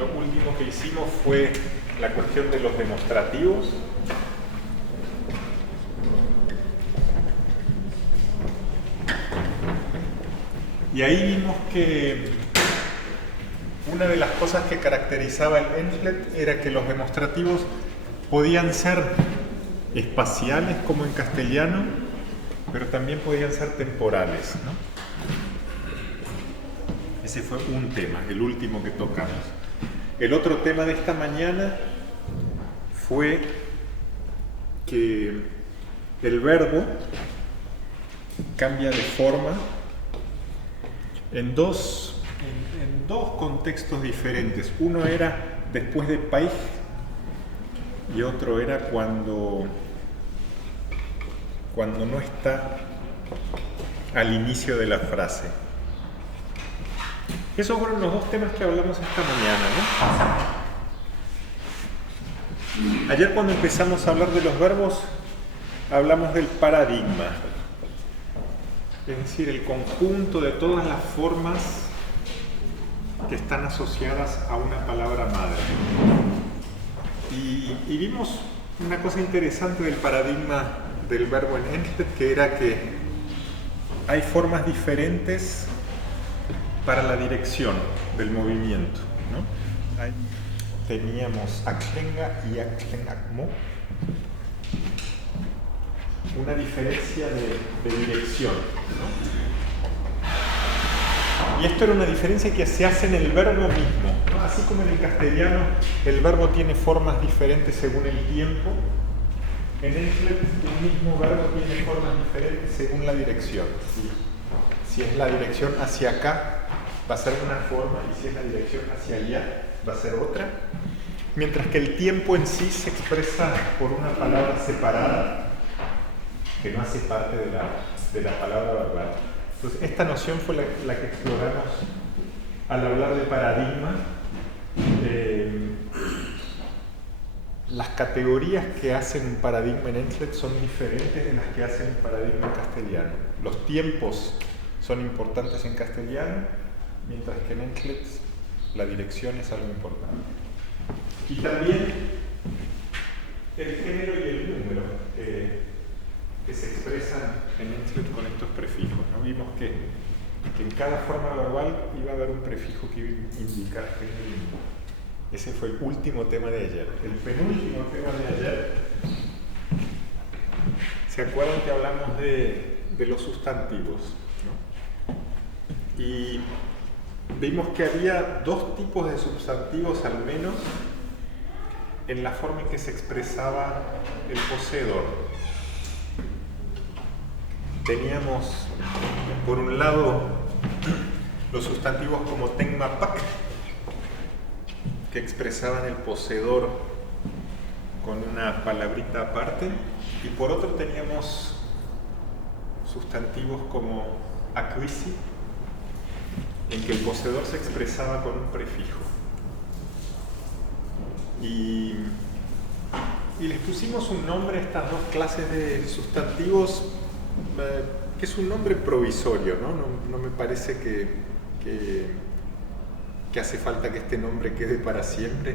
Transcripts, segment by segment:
lo último que hicimos fue la cuestión de los demostrativos. Y ahí vimos que una de las cosas que caracterizaba el Endlet era que los demostrativos podían ser espaciales, como en castellano, pero también podían ser temporales, ¿no? Ese fue un tema, el último que tocamos. El otro tema de esta mañana fue que el verbo cambia de forma en dos contextos diferentes. Uno era después de país y otro era cuando no está al inicio de la frase. Esos fueron los dos temas que hablamos esta mañana, ¿no? Ayer, cuando empezamos a hablar de los verbos, hablamos del paradigma, es decir, el conjunto de todas las formas que están asociadas a una palabra madre. Y vimos una cosa interesante del paradigma del verbo en Endlet, que era que hay formas diferentes para la dirección del movimiento, ¿no? Teníamos aklenga y aklenakmo, una diferencia de dirección, ¿no? Y esto era una diferencia que se hace en el verbo mismo, ¿no? Así como en el castellano el verbo tiene formas diferentes según el tiempo, en Endlet el mismo verbo tiene formas diferentes según la dirección. Si es la dirección hacia acá, va a ser una forma, y si es la dirección hacia allá, va a ser otra. Mientras que el tiempo en sí se expresa por una palabra separada, que no hace parte de la palabra verbal. Entonces, esta noción fue la que exploramos al hablar de paradigma. Las categorías que hacen un paradigma en Endlet son diferentes de las que hacen un paradigma en castellano. Los tiempos son importantes en castellano, mientras que en Endlet la dirección es algo importante. Y también el género y el número que se expresan en Endlet con estos prefijos, ¿no? Vimos que en cada forma verbal iba a haber un prefijo que iba a indicar género y número. Ese fue el último tema de ayer. El penúltimo tema de ayer, ¿se acuerdan que hablamos de los sustantivos, ¿no? Y vimos que había dos tipos de sustantivos al menos en la forma en que se expresaba el poseedor. Teníamos, por un lado, los sustantivos como tenmapak, que expresaban el poseedor con una palabrita aparte, y por otro teníamos sustantivos como acquisi, en que el poseedor se expresaba con un prefijo. Y les pusimos un nombre a estas dos clases de sustantivos, que es un nombre provisorio, ¿no? No me parece que hace falta que este nombre quede para siempre.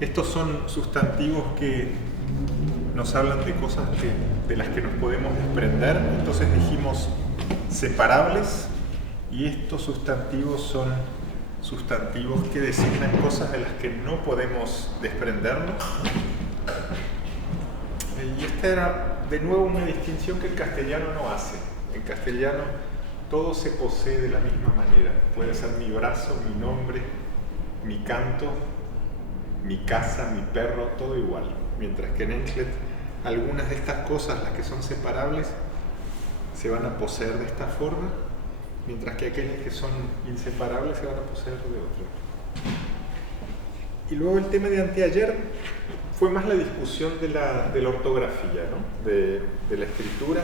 Estos son sustantivos que nos hablan de cosas de las que nos podemos desprender. Entonces dijimos separables, y estos sustantivos son sustantivos que designan cosas de las que no podemos desprendernos. Y esta era de nuevo una distinción que el castellano no hace. En castellano todo se posee de la misma manera. Puede ser mi brazo, mi nombre, mi canto, mi casa, mi perro, todo igual. Mientras que en Endlet algunas de estas cosas, las que son separables, se van a poseer de esta forma, mientras que aquellas que son inseparables se van a poseer de otra. Y luego el tema de anteayer fue más la discusión de la ortografía, ¿no? de la escritura.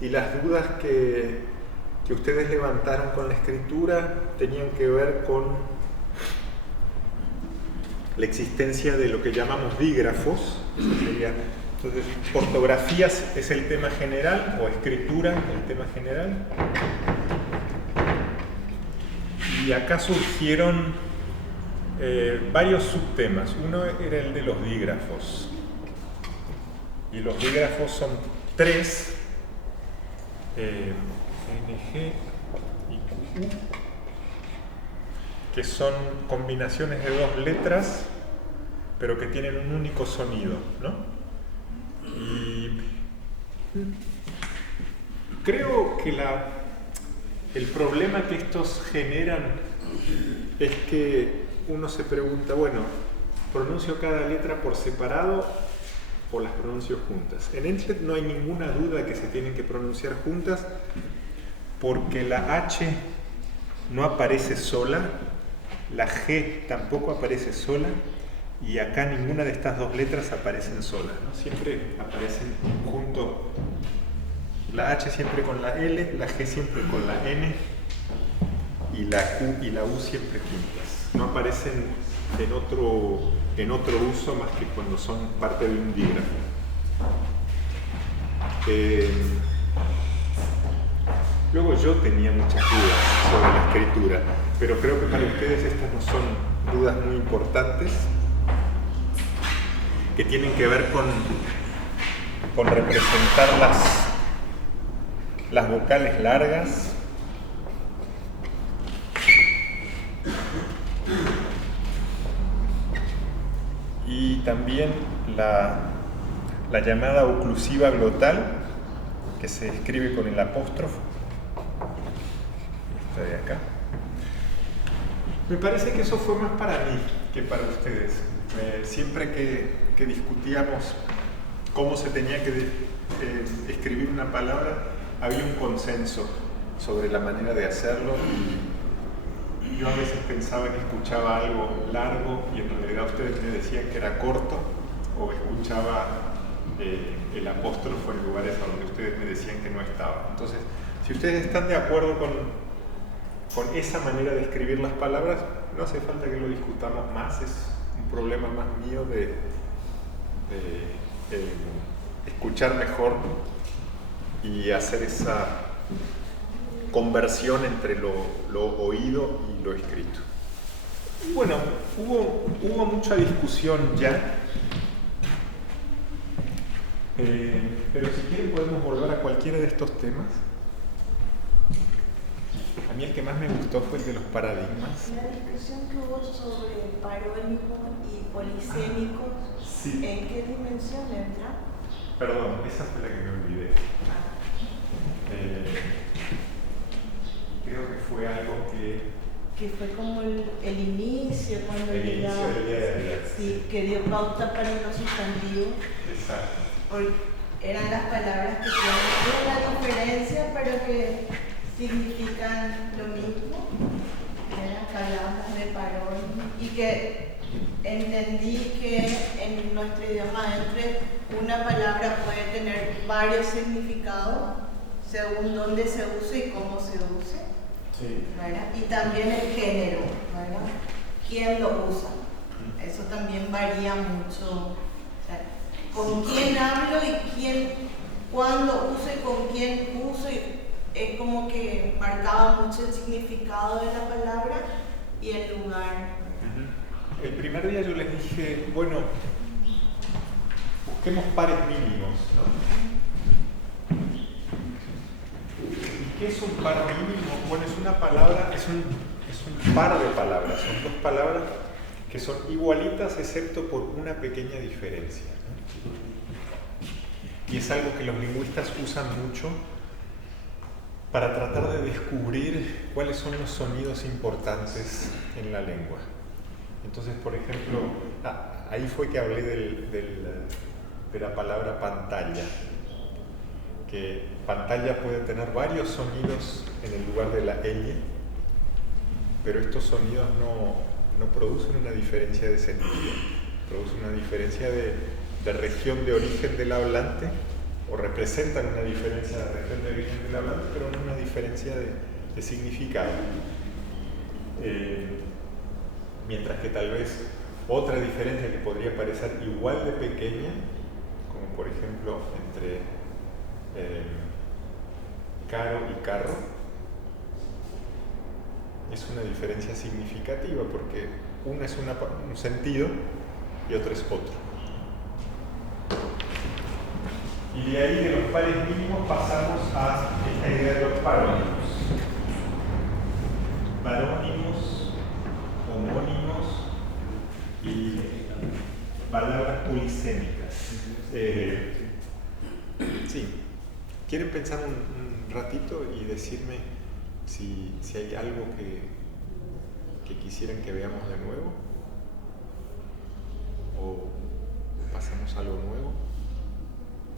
Y las dudas que ustedes levantaron con la escritura tenían que ver con la existencia de lo que llamamos dígrafos. Eso sería, entonces, ortografías es el tema general, o escritura el tema general. Y acá surgieron varios subtemas. Uno era el de los dígrafos. Y los dígrafos son tres, NG y QU, que son combinaciones de dos letras, pero que tienen un único sonido, ¿no? Y creo que el problema que estos generan es que uno se pregunta, bueno, ¿pronuncio cada letra por separado o las pronuncio juntas? En Entlet no hay ninguna duda que se tienen que pronunciar juntas porque la H no aparece sola, la G tampoco aparece sola y acá ninguna de estas dos letras aparecen solas, ¿no? Siempre aparecen juntos, la H siempre con la L, la G siempre con la N y la Q y la U siempre juntas. No aparecen en otro uso más que cuando son parte de un dígrafo. Luego yo tenía muchas dudas sobre la escritura, pero creo que para ustedes estas no son dudas muy importantes, que tienen que ver con representar las vocales largas y también la llamada oclusiva glotal, que se escribe con el apóstrofo, esta de acá. Me parece que eso fue más para mí que para ustedes. Siempre que discutíamos cómo se tenía que escribir una palabra, había un consenso sobre la manera de hacerlo y yo a veces pensaba que escuchaba algo largo y en realidad ustedes me decían que era corto, o escuchaba el apóstrofo en lugares a donde ustedes me decían que no estaba. Entonces, si ustedes están de acuerdo con esa manera de escribir las palabras, no hace falta que lo discutamos más, es un problema más mío de escuchar mejor y hacer esa conversión entre lo oído y lo escrito. Bueno, hubo mucha discusión ya, pero si quieren podemos volver a cualquiera de estos temas. A mí el que más me gustó fue el de los paradigmas. La discusión que hubo sobre parónico y polisémico, sí. ¿En qué dimensión entra? Perdón, esa fue la que me olvidé. Creo que fue algo que fue como el inicio, cuando el inicio del día de ayer. Sí, que dio pauta para los sustantivos. Exacto. Porque eran las palabras que tienen una diferencia, pero que significan lo mismo. Eran que hablábamos de parón y que entendí que en nuestro idioma entre una palabra puede tener varios significados según dónde se use y cómo se use. Sí. ¿Verdad? Y también el género, ¿verdad? ¿Quién lo usa? Eso también varía mucho. O sea, con quién hablo y cuándo uso y con quién uso. Es como que marcaba mucho el significado de la palabra y el lugar. El primer día yo les dije, bueno, busquemos pares mínimos, ¿no? ¿Qué es un par mínimo? Bueno, es una palabra, es un par de palabras, son dos palabras que son igualitas excepto por una pequeña diferencia, ¿no? Y es algo que los lingüistas usan mucho para tratar de descubrir cuáles son los sonidos importantes en la lengua. Entonces, por ejemplo, ahí fue que hablé de la palabra pantalla, que pantalla puede tener varios sonidos en el lugar de la L, pero estos sonidos no producen una diferencia de sentido, producen una diferencia de región de origen del hablante, o representan una diferencia de región de origen del hablante, pero no una diferencia de significado. Mientras que tal vez otra diferencia que podría parecer igual de pequeña, como por ejemplo entre caro y carro, es una diferencia significativa porque una es un sentido y otra es otro. Y de ahí, de los pares mínimos, pasamos a esta idea de los parónimos. Parónimos, homónimos y palabras polisémicas. Sí. ¿Quieren pensar un ratito y decirme si hay algo que quisieran que veamos de nuevo? ¿O pasamos a algo nuevo?